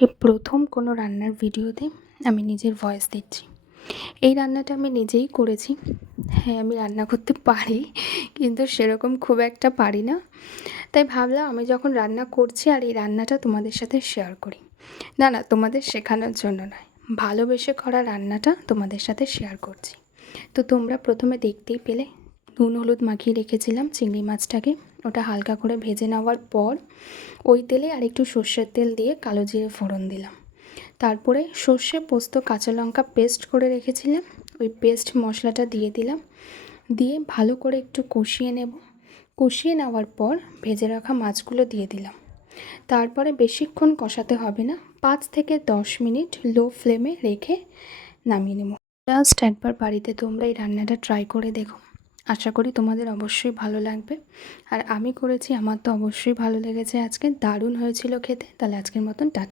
আজকে প্রথম কোনো রান্নার ভিডিওতে আমি নিজের ভয়েস দিচ্ছি। এই রান্নাটা আমি নিজেই করেছি। হ্যাঁ, আমি রান্না করতে পারি, কিন্তু সেরকম খুব একটা পারি না। তাই ভাবলাম আমি যখন রান্না করছি আর এই রান্নাটা তোমাদের সাথে শেয়ার করি। না, তোমাদের শেখানোর জন্য নয়, ভালোবেসে করা রান্নাটা তোমাদের সাথে শেয়ার করছি। তো তোমরা প্রথমে দেখতেই পেলে নুন হলুদ মাখিয়ে রেখেছিলাম চিংড়ি মাছটাকে। ওটা হালকা করে ভেজে নেওয়ার পর ওই তেলে আর একটু সর্ষের তেল দিয়ে কালো জিরে ফোড়ন দিলাম। তারপরে সর্ষে পোস্ত কাঁচা লঙ্কা পেস্ট করে রেখেছিলাম, ওই পেস্ট মশলাটা দিয়ে দিলাম। দিয়ে ভালো করে একটু কষিয়ে নেব। কষিয়ে নেওয়ার পর ভেজে রাখা মাছগুলো দিয়ে দিলাম। তারপরে বেশিক্ষণ কষাতে হবে না, 5 থেকে 10 মিনিট লো ফ্লেমে রেখে নামিয়ে নেব। জাস্ট একবার বাড়িতে তোমরা এই রান্নাটা ট্রাই করে দেখো, আশা করি তোমাদের অবশ্যই ভালো লাগবে। আর আমি করেছি, আমার তো অবশ্যই ভালো লেগেছে, আজকে দারুণ হয়েছিল খেতে। তাহলে আজকের মতন টাটা।